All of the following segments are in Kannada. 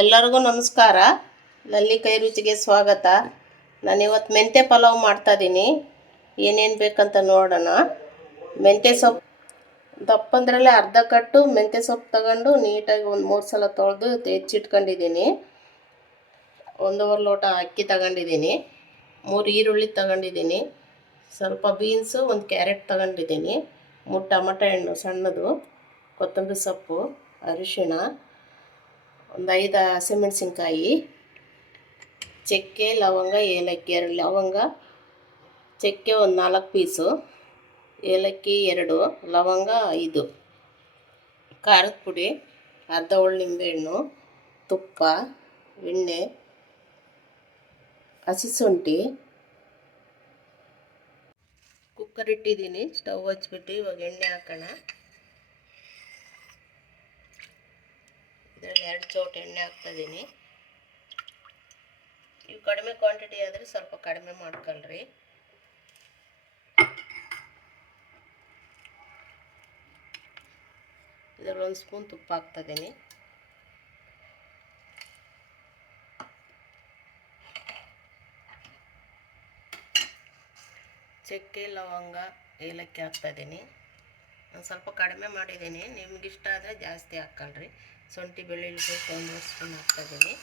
ಎಲ್ಲರಿಗೂ ನಮಸ್ಕಾರ. ನಲ್ಲಿ ಕೈ ರುಚಿಗೆ ಸ್ವಾಗತ. ನಾನು ಇವತ್ತು ಮೆಂತ್ಯ ಪಲಾವ್ ಮಾಡ್ತಾಯಿದ್ದೀನಿ ಏನೇನು ಬೇಕಂತ ನೋಡೋಣ. ಮೆಂತ್ಯ ಸೊಪ್ಪು ದಪ್ಪಂದ್ರಲ್ಲೇ ಅರ್ಧ ಕಟ್ಟು ಮೆಂತ್ಯ ಸೊಪ್ಪು ತಗೊಂಡು ನೀಟಾಗಿ ಒಂದು ಮೂರು ಸಲ ತೊಳೆದು ಹೆಚ್ಚಿಟ್ಕೊಂಡಿದ್ದೀನಿ ಒಂದೂವರೆ ಲೋಟ ಅಕ್ಕಿ ತಗೊಂಡಿದ್ದೀನಿ ಮೂರು ಈರುಳ್ಳಿ ತಗೊಂಡಿದ್ದೀನಿ ಸ್ವಲ್ಪ ಬೀನ್ಸು, ಒಂದು ಕ್ಯಾರೆಟ್ ತಗೊಂಡಿದ್ದೀನಿ ಮೂರು ಟೊಮಟೊ ಹಣ್ಣು, ಸಣ್ಣದು, ಕೊತ್ತಂಬರಿ ಸೊಪ್ಪು, ಅರಿಶಿಣ. ಒಂದು ಐದು ಹಸಿಮೆಣಸಿನ್ಕಾಯಿ ಚಕ್ಕೆ ಲವಂಗ ಏಲಕ್ಕಿ ಎರಡು ಲವಂಗ ಚಕ್ಕೆ ಒಂದು ನಾಲ್ಕು ಪೀಸು ಏಲಕ್ಕಿ ಎರಡು ಲವಂಗ ಐದು ಖಾರದ ಪುಡಿ ಅರ್ಧ ಹೋಳು ನಿಂಬೆಹಣ್ಣು ತುಪ್ಪ ಎಣ್ಣೆ ಹಸಿ ಶುಂಠಿ ಕುಕ್ಕರ್ ಇಟ್ಟಿದ್ದೀನಿ ಸ್ಟವ್ ಹಚ್ಬಿಟ್ಟು ಇವಾಗ ಎಣ್ಣೆ ಹಾಕೋಣ ಇದರಲ್ಲಿ ಎರಡು ಚೌಟ ಎಣ್ಣೆ ಹಾಕ್ತಾಯಿದ್ದೀನಿ. ಇವು ಕಡಿಮೆ ಕ್ವಾಂಟಿಟಿ ಆದರೆ ಸ್ವಲ್ಪ ಕಡಿಮೆ ಮಾಡ್ಕೊಳ್ರಿ. ಇದರಲ್ಲಿ ಒಂದು ಸ್ಪೂನ್ ತುಪ್ಪ ಹಾಕ್ತಾಯಿದ್ದೀನಿ. ಚಕ್ಕೆ, ಲವಂಗ, ಏಲಕ್ಕಿ ಹಾಕ್ತಾಯಿದ್ದೀನಿ. ಸ್ವಲ್ಪ ಕಡಿಮೆ ಮಾಡಿದ್ದೀನಿ. ನಿಮ್ಗೆ ಇಷ್ಟ ಆದರೆ ಜಾಸ್ತಿ ಹಾಕ್ಕೊಳ್ರಿ ಶುಂಠಿ, ಬೆಳ್ಳುಳ್ಳಿ ಒಂದು ಸ್ಪೂನ್ ಹಾಕ್ತಾಯಿದ್ದೀನಿ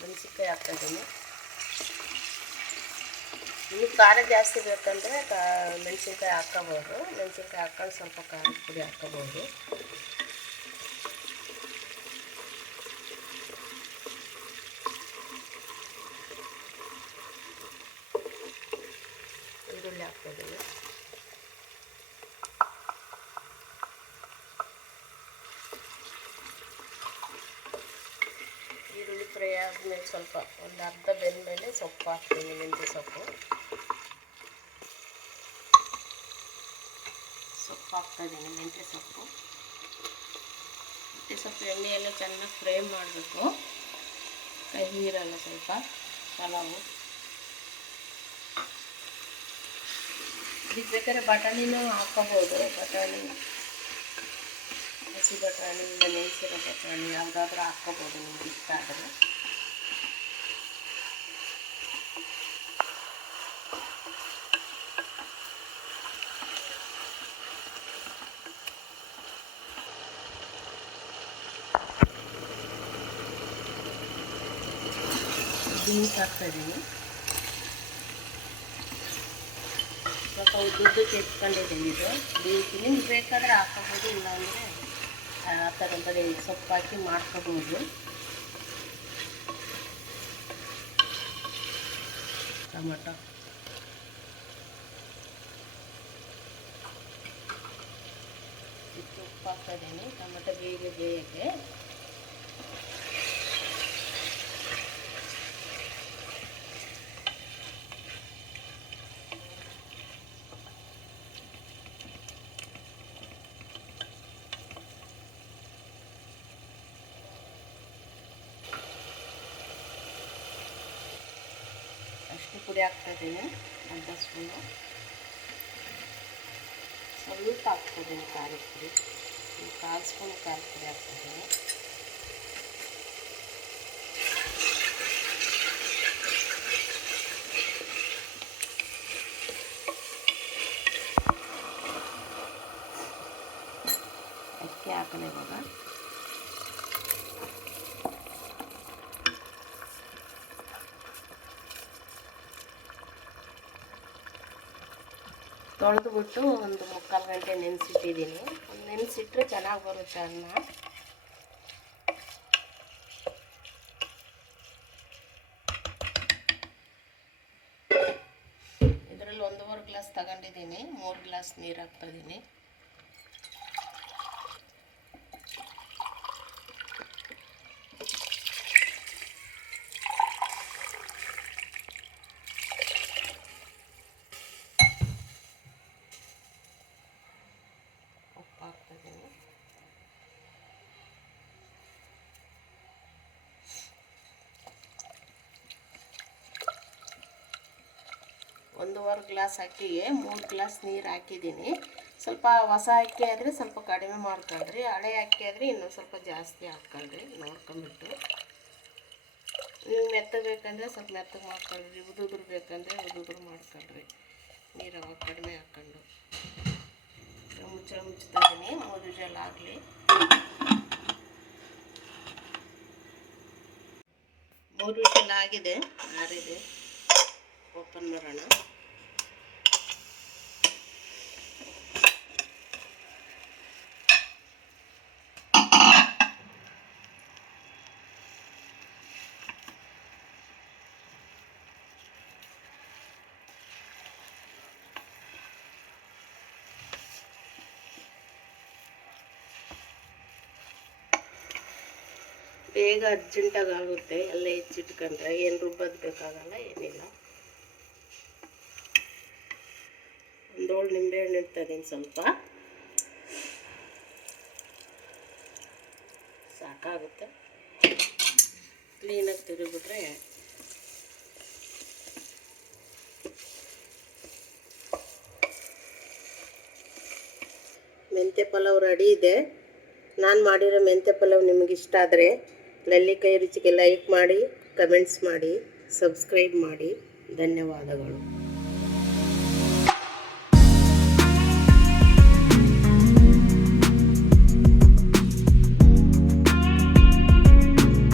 ಮೆಣಸಿನ್ಕಾಯಿ ಹಾಕ್ತಾಯಿದ್ದೀನಿ ನಿಮಗೆ ಖಾರ ಜಾಸ್ತಿ ಬೇಕಂದರೆ ಕಾ ಮೆಣಸಿನ್ಕಾಯಿ ಹಾಕ್ಕೋಬೋದು. ಮೆಣಸಿನ್ಕಾಯಿ ಹಾಕ್ಕೊಂಡು ಸ್ವಲ್ಪ ಖಾರದ ಪುಡಿ ಹಾಕ್ಕೋಬೋದು. ಈರುಳ್ಳಿ ಹಾಕ್ತಿದ್ದೀನಿ ಈರುಳ್ಳಿ ಫ್ರೈ ಸ್ವಲ್ಪ. ಒಂದು ಅರ್ಧ ಬೆಂದಮೇಲೆ ಸೊಪ್ಪು ಹಾಕ್ತೀನಿ ಮೆಂತ್ಯ ಸೊಪ್ಪು. ಸೊಪ್ಪು ಹಾಕ್ತಾಯಿದ್ದೀನಿ ಮೆಂತ್ಯ ಸೊಪ್ಪು. ಮೆಂತ್ಯ ಸೊಪ್ಪು ಎಣ್ಣೆಯೆಲ್ಲ ಚೆನ್ನಾಗಿ ಫ್ರೈ ಮಾಡಬೇಕು. ಕೈ ನೀರಲ್ಲ ಸ್ವಲ್ಪ, ಪಲಾವು. ಇದಕ್ಕೆ ಬೇಕಾದ್ರೆ ಬಟಾಣಿನೂ ಹಾಕೋಬೋದು ಬಟಾಣಿ, ಹಸಿ ಬಟಾಣಿ ಇಲ್ಲ ನೆನೆಸಿರೋ ಬಟಾಣಿ, ಯಾವುದಾದ್ರೂ ಹಾಕ್ಕೋಬೋದು ನಿಮ್ಗೆ ಇಷ್ಟ ಆದರೆ. ಬೀನ್ಸ್ ಹಾಕ್ತಾಯಿದ್ದೀನಿ ಸ್ವಲ್ಪ ಉದ್ದು ಎತ್ಕೊಂಡಿದ್ದೀನಿ ಇದು. ಬೀನ್ಸ್ ನಿಮ್ಗೆ ಬೇಕಾದರೆ ಹಾಕೋಬೋದು ಇಲ್ಲಾಂದರೆ, ಆ ಥರ ಬರೀ ಸೊಪ್ಪು ಹಾಕಿ ಮಾಡ್ಕೋಬೋದು. ಟೊಮೊಟೊ. ಉಪ್ಪು ಹಾಕ್ತಾಯಿದ್ದೀನಿ ಟೊಮೊಟೊ ಬೇಗ ಬೇಯಕ್ಕೆ. ಅಷ್ಟು ಪುಡಿ ಹಾಕ್ತಾಯಿದ್ದೀನಿ ಅರ್ಧ ಸ್ಪೂನು ಸ್ವಲ್ಪ ಹಾಕ್ತಾಯಿದ್ದೀನಿ ಖಾರದ ಪುಡಿ ಒಂದು ಕಾಲು ಸ್ಪೂನ್ ಖಾರದ ಪುಡಿ ಹಾಕ್ತಾಯಿದ್ದೀನಿ ಅಕ್ಕಿ ಹಾಕೋಣ ಇವಾಗ ತೊಳೆದ್ಬಿಟ್ಟು ಒಂದು ಮುಕ್ಕಾಲು ಗಂಟೆ ನೆನೆಸಿಟ್ಟಿದ್ದೀನಿ. ನೆನೆಸಿಟ್ರೆ ಚೆನ್ನಾಗಿ ಬರುತ್ತೆ ಅನ್ನ. ಇದರಲ್ಲಿ ಒಂದೂವರೆ ಗ್ಲಾಸ್ ತಗೊಂಡಿದ್ದೀನಿ. ಮೂರು ಗ್ಲಾಸ್ ನೀರು ಹಾಕ್ತಾಯಿದ್ದೀನಿ ಒಂದೂವರೆ ಗ್ಲಾಸ್ ಅಕ್ಕಿಗೆ ಮೂರು ಗ್ಲಾಸ್ ನೀರು ಹಾಕಿದ್ದೀನಿ. ಸ್ವಲ್ಪ ಹೊಸ ಅಕ್ಕಿ ಆದರೆ ಸ್ವಲ್ಪ ಕಡಿಮೆ ಮಾಡ್ಕೊಳ್ರಿ ಹಳೆ ಅಕ್ಕಿ ಆದರೆ ಇನ್ನೊಂದು ಸ್ವಲ್ಪ ಜಾಸ್ತಿ ಹಾಕ್ಕೊಳ್ರಿ ನೋಡ್ಕೊಂಬಿಟ್ಟು ನೀವು ಮೆತ್ತಬೇಕಂದ್ರೆ ಬೇಕಂದರೆ ಸ್ವಲ್ಪ ಮೆತ್ತಗೆ ಮಾಡ್ಕೊಳ್ರಿ ಉದುದ್ರು ಬೇಕಂದರೆ ಉದುದ್ರು ಮಾಡ್ಕೊಳ್ರಿ ನೀರು ಅವಾಗ ಕಡಿಮೆ ಹಾಕ್ಕೊಂಡು ಮುಚ್ಚ ಮುಚ್ಚಿದ್ದೀನಿ ಮೂರು ವಿಜಲ್ ಆಗಲಿ. ಮೂರು ವಿಷಲ್ ಆಗಿದೆ, ಆರಿದೆ. ಓಪನ್ ಮಾಡೋಣ. ಬೇಗ ಅರ್ಜೆಂಟಾಗಿ ಆಗುತ್ತೆ ಎಲ್ಲ ಹೆಚ್ಚಿಟ್ಕೊಂಡ್ರೆ. ಏನು ರುಬ್ಬೋದು ಬೇಕಾಗಲ್ಲ ಏನಿಲ್ಲ. ಒಂದೋಳು ನಿಂಬೆಹಣ್ಣು ಇಡ್ತಾಯಿದ್ದೀನಿ ಸ್ವಲ್ಪ. ಸಾಕಾಗುತ್ತೆ. ಕ್ಲೀನಾಗಿ ತಿರುಗಿಬಿಟ್ರೆ ಮೆಂತ್ಯ ಪಲಾವ್ ರೆಡಿ ಇದೆ. ನಾನು ಮಾಡಿರೋ ಮೆಂತ್ಯ ಪಲಾವ್ ನಿಮಗೆ ಇಷ್ಟ ಆದರೆ ನಲ್ಲಿಕಾಯಿ ರುಚಿಗೆ ಲೈಕ್ ಮಾಡಿ ಕಮೆಂಟ್ಸ್ ಮಾಡಿ ಸಬ್ಸ್ಕ್ರೈಬ್ ಮಾಡಿ. ಧನ್ಯವಾದಗಳು.